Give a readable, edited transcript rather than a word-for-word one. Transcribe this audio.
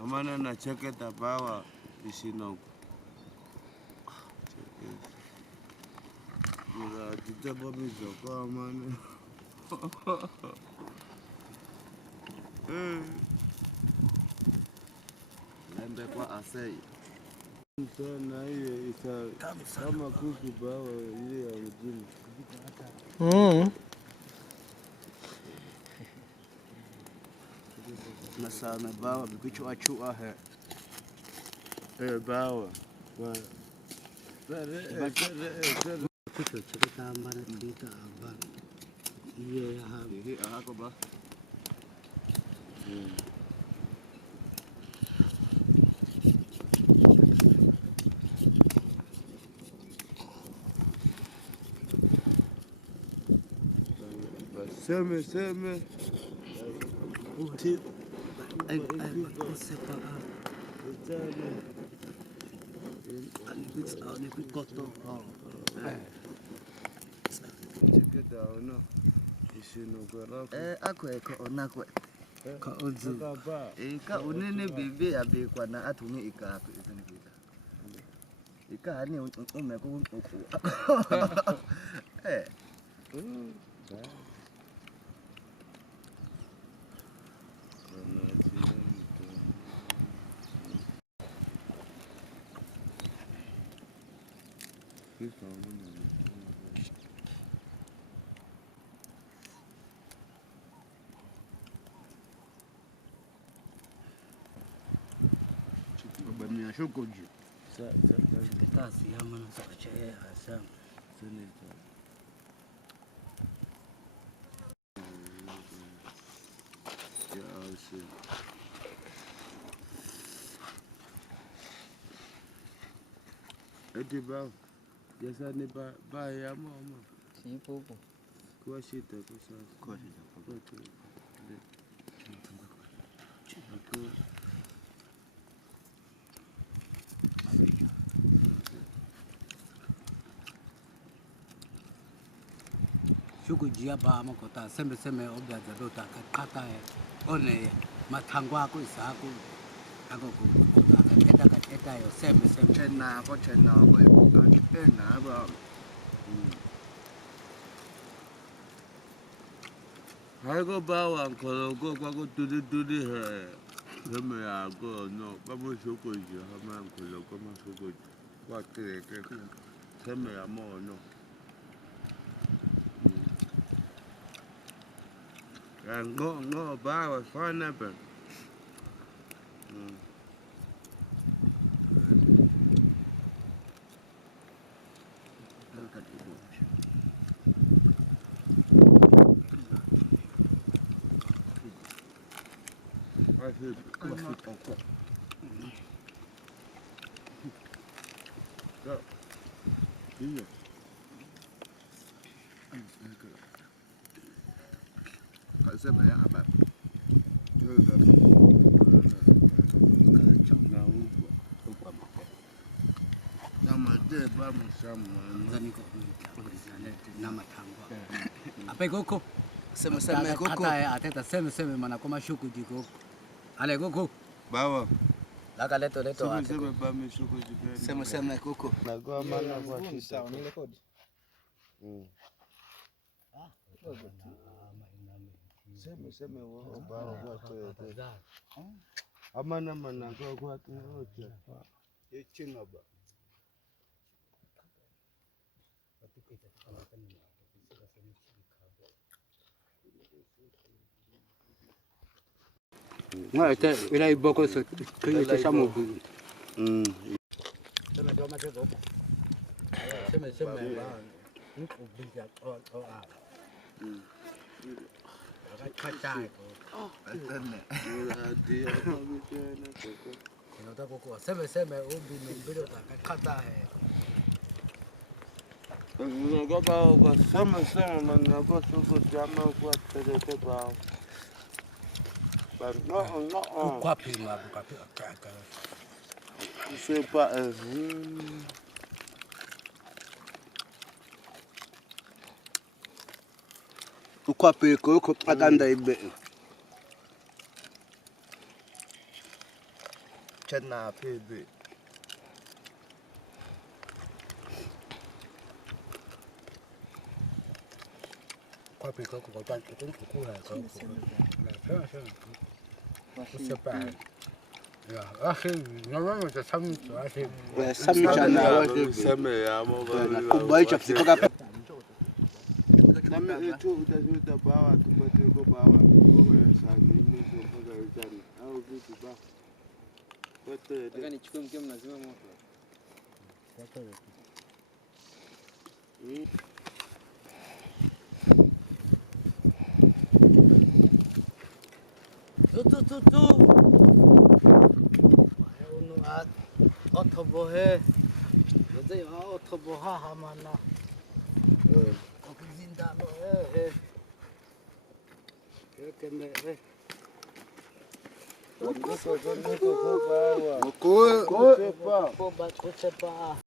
Amana na cheke tapawa isino. Mura titabo mizoko amana. Lembe kwa asei. Sana hiyo isa kama kuku bawa ile ya mjini. Nasana bawa bikichwa chua he. Bawa. Kitu chakita ambara kita aba. Iye Ako ba? Seme. Uti. Ay sepa. Ka ozu. Ika unene bebe abekwa na atume ika hapo ika hani umeko uko Shukuji. Kazi ya mwana kuchea sana. Eti ba. Yasa ni ba ya mama. sipo Kwa shida kwa sasa. kwa shida dia ba mo kota sembe obya za dota kata one matangwa ko isaku ako eta yo sembe chena ko chena ko tena ba Hago bawa ko ko tudi he. Kama ya go no babu soko ji hama ko mo soko ji. Wa ke kama ya mo no. No bawa fana ba. Hadzabe ya hapa ape koko sema koko ateta seme mana koma shuku jiko ale koko bawa laka leto Sema ba mi soko ji. sema koko Na go mana kwa kisa. ni record Sema wo bawa kwa to. Amana mana kwa tu. chinga ba no este ila iboko so kile samu seme ubija kata seme ubija mbilo kata No go bawa sama mana go soko jama kwa te bawa. But no. kwa pima kata C'est pas kwa peko ko akanda ibe chena pebe kwa piko ko kwa kukura sepa ya akhi normalmente samichana sema ya mo ba. kubai chapsi paka Kama eto uta bawa ko bawa ko sa ni ko ga jani. Au vitu ba. Wote Nataka nichukue mkeo mnazima moto. tu otobohe ndio otoboha hamana okizinda bohe kende ko bawa. ko Ko sepa. ko ba ko sepa